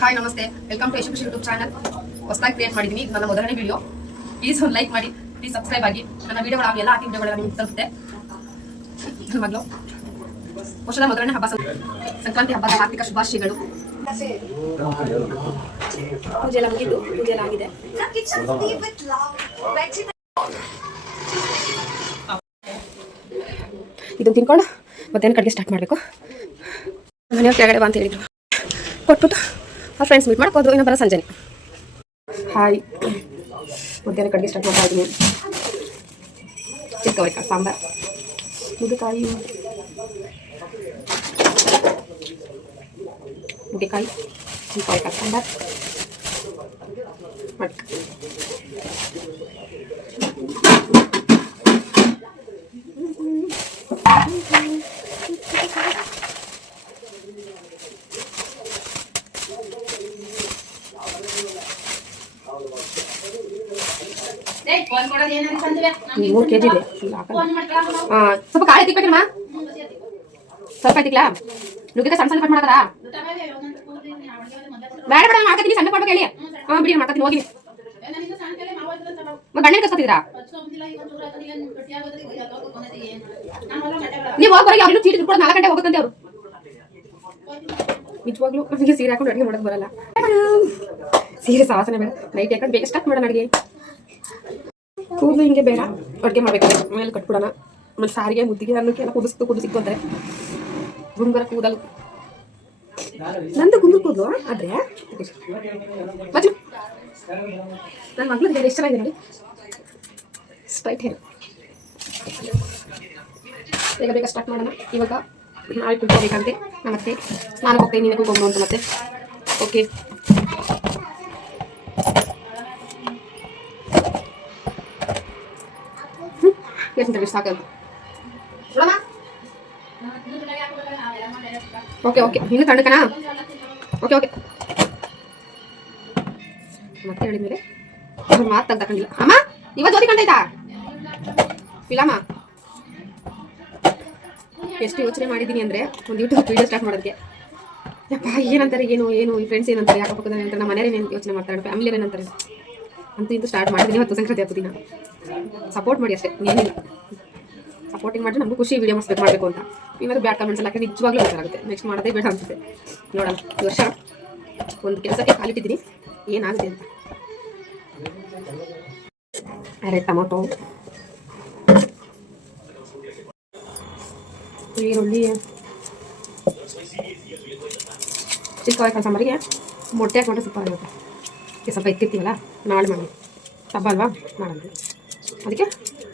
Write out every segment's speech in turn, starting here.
Hi ನಮಸ್ತೆ, welcome to Yashu ಖುಷಿ YouTube channel. ಹೊಸದಾಗಿ ಕ್ರಿಯೇಟ್ ಮಾಡಿದ್ದೀನಿ, ನನ್ನ ಮೊದಲನೇ ವಿಡಿಯೋ. ಪ್ಲೀಸ್ ಒಂದು ಲೈಕ್ ಮಾಡಿ, ಪ್ಲೀಸ್ ಸಬ್ಸ್ಕ್ರೈಬ್ ಆಗಿ. ನನ್ನ ವಿಡಿಯೋಗಳು ಎಲ್ಲ ಹಾಕಿ ವಿಡಿಯೋಗಳೆಲ್ಲ ನಿಮ್ಗೆ ತಲುಪುತ್ತೆ. ಮಗಳು ವರ್ಷದ ಮೊದಲನೇ ಹಬ್ಬ, ಸಂಕ್ರಾಂತಿ ಹಬ್ಬದ ಹಾರ್ದಿಕ ಶುಭಾಶಯಗಳು. ಪೂಜೆ ಎಲ್ಲ ಮುಗಿದು, ಪೂಜೆ ಎಲ್ಲ ಆಗಿದೆ. ಇದನ್ನು ತಿನ್ಕೊಂಡು ಮತ್ತೇನು ಕಡೆಗೆ ಸ್ಟಾರ್ಟ್ ಮಾಡಬೇಕು. ಮನೆಯವ್ರ ಕೆಳಗಡೆ ಬಾ ಅಂತ ಹೇಳಿದ್ರು, ಕೊಟ್ಬಿಟ್ಟು ಆ ಫ್ರೆಂಡ್ಸ್ ಮೀಟ್ ಮಾಡ್ಕೋದು. ಇನ್ನೊಬ್ಬರ ಸಂಜೆ ಹಾಯ್, ಮಧ್ಯಾಹ್ನ ಕಡೆಗೆ ಸ್ಟಾರ್ಟ್ ಮಾಡ್ತಾ ಇದ್ದೀನಿ. ಚಿಕ್ಕವರಿಕಾಳು ಸಾಂಬಾರು, ನುಗ್ಗೆಕಾಯಿ ಚಿಕ್ಕವರಿಕಾಳು ಸಾಂಬಾರು ಮಾಡಿ. ಮೂರು ಕೆಜಿ ಇದೆ. ಸ್ವಲ್ಪ ಕಾಳು ಎತ್ತಿಕ್ಬೇಕಮ್ಮ, ಸ್ವಲ್ಪ ಎತ್ತಿಕ್ಲಾ? ನುಗ್ಗೆಕಾಯಿ ಸಣ್ಣ ಸಣ್ಣ ಕಟ್ ಮಾಡಾರ ಬೇಡ ಬೇಡ ಮಾಡ್ಕೊತೀನಿ, ಸಣ್ಣ ಕೊಡ್ಬೇಕು ಹೇಳಿ. ಹಾಂ ಬಿಡಿ, ಮಾಡ್ಕೊತೀನಿ, ಹೋಗಿ. ಗಣ್ಣಿನ ಕಸ್ಕೊತಿದ್ರಾ ನೀವು? ಹೋಗೋರಿಗೆ ಅವ್ರು ಚೀಟಿ ಕೂಡ 4 ಗಂಟೆ ಹೋಗುತ್ತಂತೆ ಅವರು. ನಿಜವಾಗ್ಲೂ ನನಗೆ ಸೀರೆ ಹಾಕೊಂಡು ಅಡುಗೆ ಮಾಡೋದು ಬರಲ್ಲ. ಸೀರೆ ಸಾವಾಸನೆ ಬೇಡ, ನೈಟ್ ಯಾಕಂದ್ರೆ ಬೇಗ ಸ್ಟಾರ್ಟ್ ಮಾಡೋಣ ಅಡುಗೆ. ಕೂದಲು ಹಿಂಗೆ ಬೇಡ, ಅಡುಗೆ ಮಾಡ್ಬೇಕಾದ್ರೆ ಮೇಲೆ ಕಟ್ಬಿಡೋಣ. ಆಮೇಲೆ ಸಾರಿಗೆ ಮುದ್ದಿಗೆ ಅನ್ನಕ್ಕೆ ಎಲ್ಲ ಕುದಿಸಿತ್ತು ಅಂತಾರೆ. ಗುಂಗುರ ಕೂದಲು ನಂದು ಗುಂಗುರು ಕೂದಲು ಆದ್ರೆ ನನ್ನ ಮಗಳು ಬೇರೆ ಎಷ್ಟು ಚೆನ್ನಾಗಿದೆ ನೋಡಿ, ಸ್ಟ್ರೈಟ್ ಹೇರ್. ಬೇಗ ಬೇಗ ಸ್ಟಾರ್ಟ್ ಮಾಡೋಣ. ಇವಾಗ ನಾಳೆ ಕುತ್ಕೋಬೇಕಂತೆ. ಮತ್ತೆ ನಾನು ಹೋಗ್ತೇನೆ, ನೀನು ಕುತ್ಕೊಂಡು ಅಂತ ಮತ್ತೆ. ಓಕೆ, ಎಷ್ಟು ಸಾಕಲ್ಲ. ಓಕೆ ಓಕೆ, ಇನ್ನು ತಣ್ಣಕಣ. ಓಕೆ ಓಕೆ, ಮತ್ತೆ ಹೇಳಿದ್ಮೇಲೆ ಮಾತು ತಗೊಂಡಿಲ್ಲ. ಅಮ್ಮ ಇವತ್ತು ಜೊತೆ ಕಂಡೈತಾ ಇಲ್ಲಮ್ಮ? ಎಷ್ಟು ಯೋಚನೆ ಮಾಡಿದ್ದೀನಿ ಅಂದರೆ ಒಂದು ಯೂಟ್ಯೂಬ್ ವೀಡಿಯೋ ಸ್ಟಾರ್ಟ್ ಮಾಡೋದಕ್ಕೆ. ಯಪ್ಪ ಏನಂತಾರೆ, ಏನು ಈ ಫ್ರೆಂಡ್ಸ್ ಏನಂತಾರೆ, ಯಾಕಪ್ಪ ಅಂತ ನಮ್ಮ ಮನೆಯವ್ರು ಏನು ಯೋಚನೆ ಮಾಡ್ತಾರೆ, ಫ್ಯಾಮಿಲಿ ಏನಂತಾರೆ ಅಂತೂ ಇಂತೂ ಸ್ಟಾರ್ಟ್ ಮಾಡಿದ್ದೀನಿ. ಇವತ್ತು ಸಂಕ್ರಾಂತಿ ಹತ್ತು ದಿನ ಸಪೋರ್ಟ್ ಮಾಡಿ ಅಷ್ಟೇ, ಏನಿಲ್ಲ. ಸಪೋರ್ಟಿಂಗ್ ಮಾಡಿದ್ರೆ ನಮಗೂ ಖುಷಿ ವಿಡಿಯೋ ಮಾಡಬೇಕು ಅಂತ. ಏನಾದ್ರು ಬ್ಯಾಡ್ ಕಮೆಂಟ್ಸ್ ಎಲ್ಲ ನಿಜವಾಗ್ಲೂ ಬೇಜಾರಾಗುತ್ತೆ. ನೆಕ್ಸ್ಟ್ ಮಾಡೋದೇ ಬೇಡ ಅನ್ಸುತ್ತೆ. ನೋಡೋಣ, ಈ ವರ್ಷ ಒಂದು ಕೆಲಸಕ್ಕೆ ಕಾಲಿಟ್ಟಿದ್ದೀನಿ, ಏನಾಗುತ್ತೆ ಅಂತ. ಅರೆ ಟೊಮೊಟೊ, ಈರುಳ್ಳಿ, ಚಿಕ್ಕವರಿಕಾಳು ಸಾಂಬಾರಿಗೆ ಮೊಟ್ಟೆ ಹಾಕೊಂಡ್ರೆ ಸ್ವಲ್ಪ ಆಗುತ್ತೆ. ಸ್ವಲ್ಪ ಎತ್ತಿರ್ತೀವಲ್ಲ, ನಾಳೆ ಮಾಡಿ ಹಬ್ಬ ಅಲ್ವಾ, ಮಾಡೋಣ. ಅದಕ್ಕೆ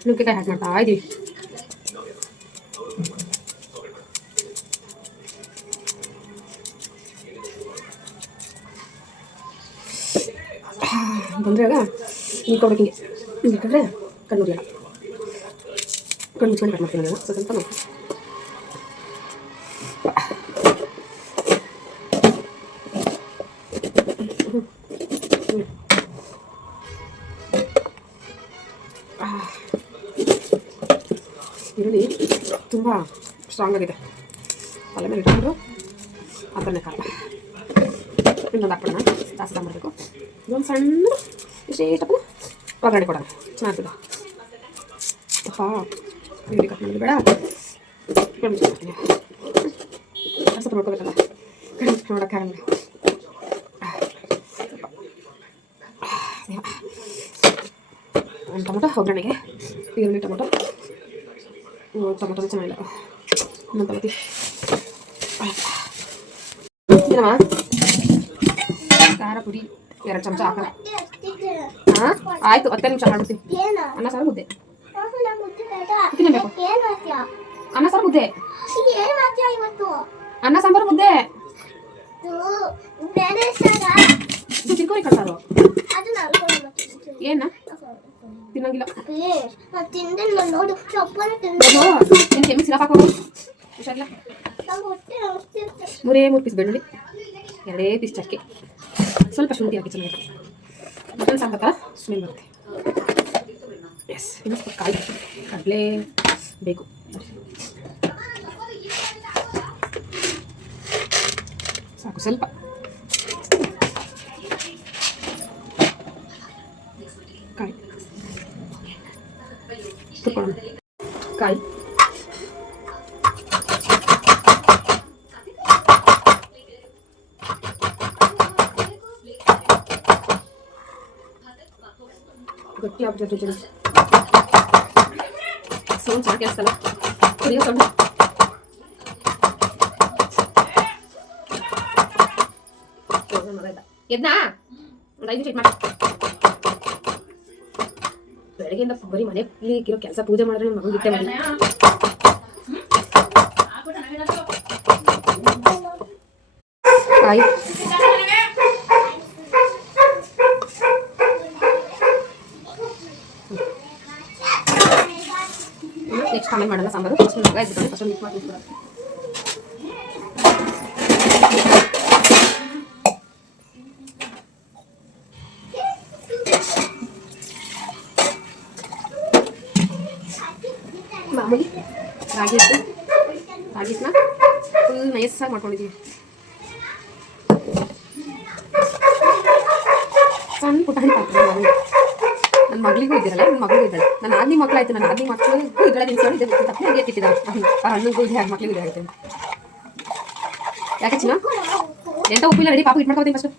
ನುಗ್ಗೆಕಾಯಿ ಹಾಕಿ ಮಾಡ್ತಾ ಇದ್ದೀವಿ. ಬಂದ್ರಾಗ ಹಿಂಗೆ ಕೊಡ್ಬೇಕು. ಹಿಂಗೆ ಇಟ್ಕೊಂಡ್ರೆ ಕಣ್ಣು ಉರಿಯಲ್ಲ. ಕಣ್ಣು ಮುಚ್ಕೊಂಡು ಕಟ್ ಮಾಡ್ತೀನಿ ನಾನು ಸ್ವಲ್ಪ ನೋಡಿ. ಈರುಳ್ಳಿ ತುಂಬ ಸ್ಟ್ರಾಂಗ್ ಆಗಿದೆ. ಅಲ್ಲ ಮೇಲೆ ಇಟ್ಕೊಂಡ್ರು ಆ ಥರನೇ ಕಾಲ. ಇನ್ನೊಂದು ಹಾಕ್ಬಿಡೋಣ, ಜಾಸ್ತಿ ಮಾಡಬೇಕು. ಇದೊಂದು ಸಣ್ಣ ಇಷ್ಟೇಟಪ್ಪ ಒಗ್ಗರಣೆ ಕೊಡೋಣ, ಚೆನ್ನಾಗ್ತದೆ. ಹಾಂ ಈರುಳ್ಳಿ ಕಟ್ ಮಾಡೋದು ಬೇಡ, ಕಡಿಮೆ ಮಾಡ್ತೀನಿ. ಸ್ವಲ್ಪ ನೋಡ್ಕೋಬೇಕಲ್ಲ, ಕಡಿಮೆ ಮಾಡೋಕ್ಕಾಗಲ್ಲ. ಒಂದು ಟೊಮೊಟೊ ಒಗ್ಗರಣೆಗೆ, ಈರುಳ್ಳಿ ಟೊಮೊಟೊ ಚೆನ್ನಾಗಿಲ್ಲ. ಇನ್ನೊಂದು ಟೊಮೊಟಿ ಏನಮ್ಮ, ಖಾರ ಪುಡಿ 2 ಚಮಚ ಹಾಕೋಣ. ಹಾಂ ಆಯಿತು, 10 ನಿಮಿಷ ಮಾಡ್ಬಿಡ್ತೀನಿ. ಅನ್ನ ಸಾರು ಮುದ್ದೆ ತಿನ್ನಬೇಕು. ಅನ್ನ ಸಾರು ಮುದ್ದೆ, ಅನ್ನ ಸಾಂಬಾರು ಮುದ್ದೆ, ಇದು ಚಿಕ್ಕವರಿ ಕಟ್ಟಾರು ಏನ ತಿನ್ನಂಗಿಲ್ಲ. ಕೆಮ್ಮಿ ಸಿರಪ್ ಹಾಕೋದು ಹುಷಾರಿಲ್ಲ. 3 ಪೀಸ್ ಬೆಳ್ಳುಳ್ಳಿ, 2 ಪೀಸ್ ಚಕ್ಕೆ, ಸ್ವಲ್ಪ ಶುಂಠಿ ಹಾಕಿ ಚೆನ್ನಾಗಿರುತ್ತೆ. ಮಟನ್ ಸಾಂಬಾರು ಥರ ಸ್ಮೆಲ್ ಬರುತ್ತೆ. ಎಸ್, ಇನ್ನು ಸ್ವಲ್ಪ ಕಾಯಿ ಕಡಲೆ ಬೇಕು. ಸಾಕು ಸ್ವಲ್ಪ ಕಾಯಿ ತುರ್ಕೊಳ್ಳೋಣ. ಕಾಯಿ ಗಟ್ಟಿ ಆಗ್ಬಿಟ್ಟು ಸೌಂಡ್ ಚೆನ್ನಾಗಿ ಕೇಳಿಸ್ತಲ್ಲ, ಕುಡಿಯೋ ಸೌಂಡ್. ಎದ್ನಾ ಒಂದು 5 ನಿಮಿಷ ಇಟ್ಟು ಮಾಡಿ. ಬೆಳಗ್ಗೆಯಿಂದ ಬರೀ ಮನೆಯಲ್ಲಿ ಇರೋ ಕೆಲಸ ಪೂಜೆ ಮಾಡಿದ್ರೆ ನನ್ನ ಮಗನಿಗೆ ಇಟ್ಟೆ ಮಾಡಿ. ಕಾಯಿ ನೆಕ್ಸ್ಟ್ ಆಮೇಲೆ ಮಾಡಲ್ಲ ಸಾಂಬಾರು. ಫಸ್ಟ್ ಮಗ ಇದ್ಬಿಟ್ಟು ಫಸ್ಟ್ ಮಿಕ್ಸ್ ಮಾಡಿ ಮಾಮೂಲಿ ರಾಗಿ ರಾಗಿನ ಫುಲ್ ನೈಸಾಗಿ ಮಾಡ್ಕೊಂಡಿದ್ದೀವಿ. ಸಣ್ಣ ಪುಟಾಣಿ ಪಾತ್ರೆ ನನ್ನ ಮಗಳಿಗೂ ಇದ್ದಿರಲ್ಲ, ನನ್ನ ಮಗಳಿಗೂ ಇದ್ದಾಳೆ. ನನ್ನ ಆದ್ನಿ ಮಕ್ಕಳಾಯ್ತು, ನನ್ನ ಆದ್ನಿ ಮಕ್ಕಳಿಗೂ ಇದ್ರೊಳಗೆ ನಿಲ್ಸೋಣ ಇದೆ ತಪ್ಪು ಹಂಗೆ ಇಟ್ಟಿದ್ದಾರೆ. ಆ ಹಣ್ಣುಗೂ ಇದೆ, ಆ ಮಕ್ಕಳಿಗೂ ಇದೆ ಆಗುತ್ತೆ. ಯಾಕೆ ಚಿನ್ನ ಎಂತ ಉಪ್ಪಿಲ್ಲ ರೆಡಿ ಪಾಪು ಇಟ್ಟು ಮಾಡ್ಕೋತೀನಿ ಫಸ್ಟ್.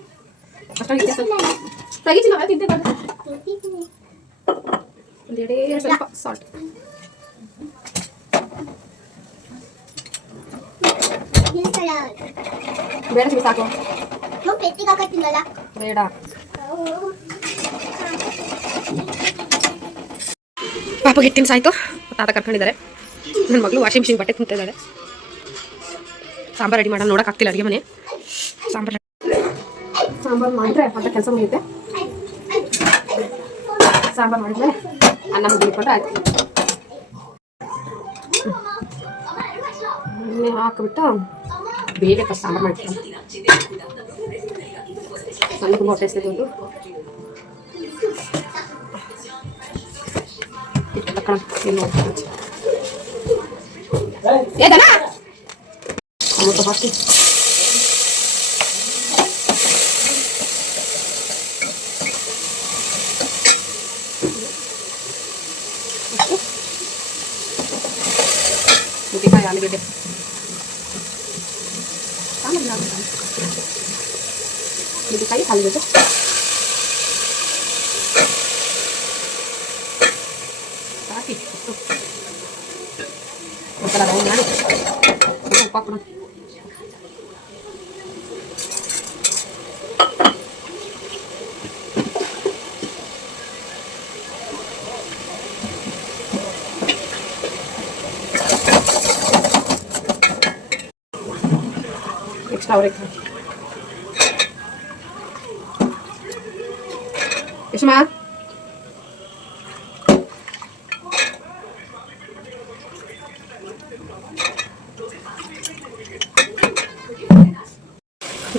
ಫ್ರೈ ಚಿನ್ನ ತಿಂತೆ ಒಂದೆರಡೇ ಸ್ವಲ್ಪ ಸಾಲ್ಟ್. ಬೇಡ ಚಿನ್ನ ಸಾಕು, ಬೇಡ. ಪಾಪ ಹಿಟ್ಟಿನ ಸಾಯ್ತು, ತಾತ ಕರ್ಕೊಂಡಿದ್ದಾರೆ. ನನ್ನ ಮಗಳು ವಾಷಿಂಗ್ ಮಿಷಿನ್ ಬಟ್ಟೆ ತುಂಬ್ತಾ ಇದ್ದಾಳೆ. ಸಾಂಬಾರು ರೆಡಿ ಮಾಡೋಣ, ನೋಡೋಕೆ ಆಗ್ತಿಲ್ಲ ಅಡುಗೆ ಮನೆ. ಸಾಂಬಾರು ಮಾಡಿದ್ರೆ ಮತ್ತೆ ಕೆಲಸ ಮುಗಿಯುತ್ತೆ. ಸಾಂಬಾರು ಮಾಡಿದ್ಮೇಲೆ ಅನ್ನ ಮುದ್ದೆ ಇಟ್ಕೊಂಡ್ರೆ ಆಯ್ತು. ಎಣ್ಣೆ ಹಾಕಿಬಿಟ್ಟು ಬೇಗ ಫಸ್ಟ್ ಸಾಂಬಾರು ಮಾಡ್ತೀನಿ. ನನಗೆ ತುಂಬ ಹೊಟ್ಟೆ ಒಂದು ಹಾಕಿ ನುಗ್ಗೆಕಾಯಿ ಆಲೂಗಡ್ಡೆ ನುಗ್ಗೆಕಾಯಿ ಆಲೂಗಡ್ಡೆ ಹಾಕಿ ಮಸಾಲ ರೌಂಡ್ ಮಾಡಿ ಉಪ್ಪು ಹಾಕೋಣ. ನೆಕ್ಸ್ಟ್ ಅವರೆಕಾಯಿ ಯಶಮ್ಮ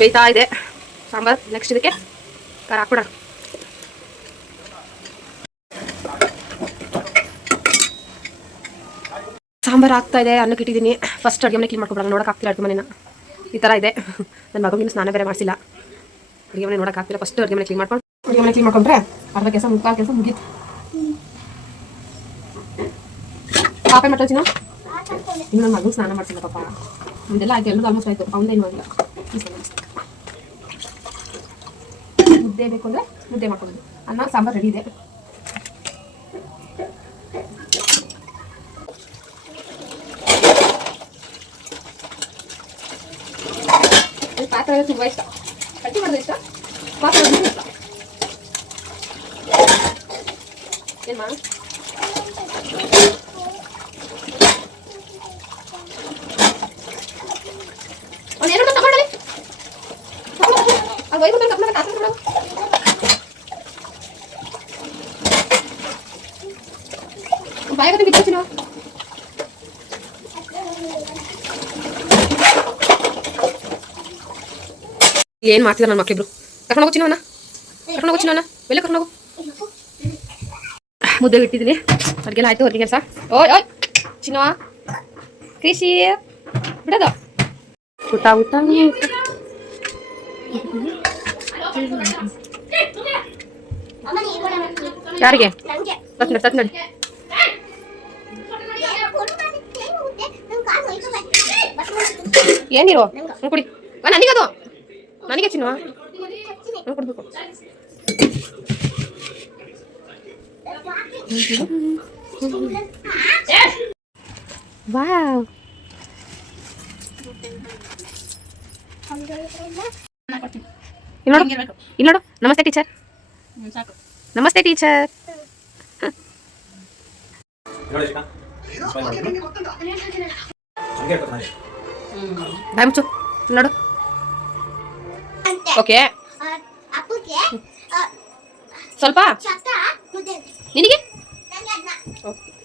ಬೇಯ್ತಾ ಇದೆ ಸಾಂಬಾರ್. ನೆಕ್ಸ್ಟ್ ಇದಕ್ಕೆ ಖಾರ ಹಾಕ್ಬಿಡ. ಸಾಂಬಾರು ಆಗ್ತಾ ಇದೆ, ಅನ್ನಕ್ಕೆ ಇಟ್ಟಿದ್ದೀನಿ. ಫಸ್ಟ್ ಅಡುಗೆ ಮನೆ ಕ್ಲೀನ್ ಮಾಡ್ಕೊಬಿಡೋಣ. ನೋಡೋಕೆ ಆಗ್ತಿಲ್ಲ ಅಡುಗೆ ಮನೆನ, ಈ ಥರ ಇದೆ. ನನ್ನ ಮಗುಗಿನ ಸ್ನಾನ ಬೇರೆ ಮಾಡಿಸಿಲ್ಲ, ಅಡುಗೆ ಮನೆ ನೋಡೋಕೆ ಆಗ್ತಿಲ್ಲ. ಫಸ್ಟ್ ಅಡುಗೆ ಮನೆ ಕ್ಲೀನ್ ಮಾಡ್ಕೊಂಡು ಅಡುಗೆ ಮನೆ ಕ್ಲೀನ್ ಮಾಡ್ಕೊಂಡ್ರೆ ಅರ್ಧ ಕೆಲಸ ಮುಕ್ಕಾಲು ಕೆಲಸ ಮುಗೀತು. ಪಾಪ ಮಾಡ್ತೀನಿ ಇನ್ನು ನನ್ನ ಮಗು ಸ್ನಾನ ಮಾಡ್ಸಿಲ್ಲ ಪಾಪ. ನಮ್ದೆಲ್ಲ ಆಯ್ತು, ಎಲ್ಲರೂ ಆಲ್ಮೋಸ್ಟ್ ಆಯಿತು. ಅವನದೇನು ಆಗಿಲ್ಲ. ಮುದ್ದೆ ಬೇಕು ಅಂದರೆ ಮುದ್ದೆ ಮಾಡ್ಕೊಂಡು ಅನ್ನ ಸಾಂಬಾರು ರೆಡಿ ಇದೆ. ಪಾತ್ರೆ ತುಂಬ ಇಷ್ಟ, ಕಟ್ಟಿ ಮಾಡೋದು ಇಷ್ಟ, ಪಾತ್ರೆ ಇಷ್ಟ. ಏನು ಮಾಡು ಒಂದೇನು ತಗೊಂಡಲ್ಲಿ ಅದು ವೈರು ಕಪ್ಪನ ಕಾಸು ಬಿಡೋ. ಬಾಯಾಗತ್ತೆ ಬಿಚ್ಚು ನಾವು. ಏನು ಮಾಡ್ತಿದ್ದಾರೆ ನನ್ನ ಮಕ್ಕಳಿಬ್ರು. ಕರ್ಕೊಂಡು ಹೋಗು ಚಿನ್ನವನ್ನ, ಕರ್ಕೊಂಡು ಹೋಗು ಚಿನ್ನವನ್ನ, ಬೆಲೆ ಕರ್ಕೊಂಡು ಹೋಗು. ಮುದ್ದೆ ಇಟ್ಟಿದ್ದೀನಿ, ಅಡುಗೆಲ್ಲ ಆಯಿತು. ಅಡುಗೆ ಕೆಲಸ ಓಯ್ ಓಯ್ ಚಿನ್ನವ ಕೃಷಿ ಬಿಡೋದು ಊಟ ಊಟ ಯಾರಿಗೆ ನಂಗೆ ತತ್ ನೋಡಿ ಏನಿರೋ ಕುಡಿ ನನಗದು ನನಗೆ ಚಿನ್ನುವ ಕುಡ್ಬೇಕು ವಾವ್ ಇಲ್ಲಿ ನೋಡು ನಮಸ್ತೆ ಟೀಚರ್ ನಮಸ್ತೆ ಟೀಚರ್ ಬಾಯ್ ಮುಚ್ಚು ನೋಡು ಓಕೆ ಅಪ್ಪಗೆ ಸ್ವಲ್ಪ ಚತ್ತ ಮುದ್ದೆ ನಿನಗೆ ನಂಗೆ ಅದನ್ನ ಓಕೆ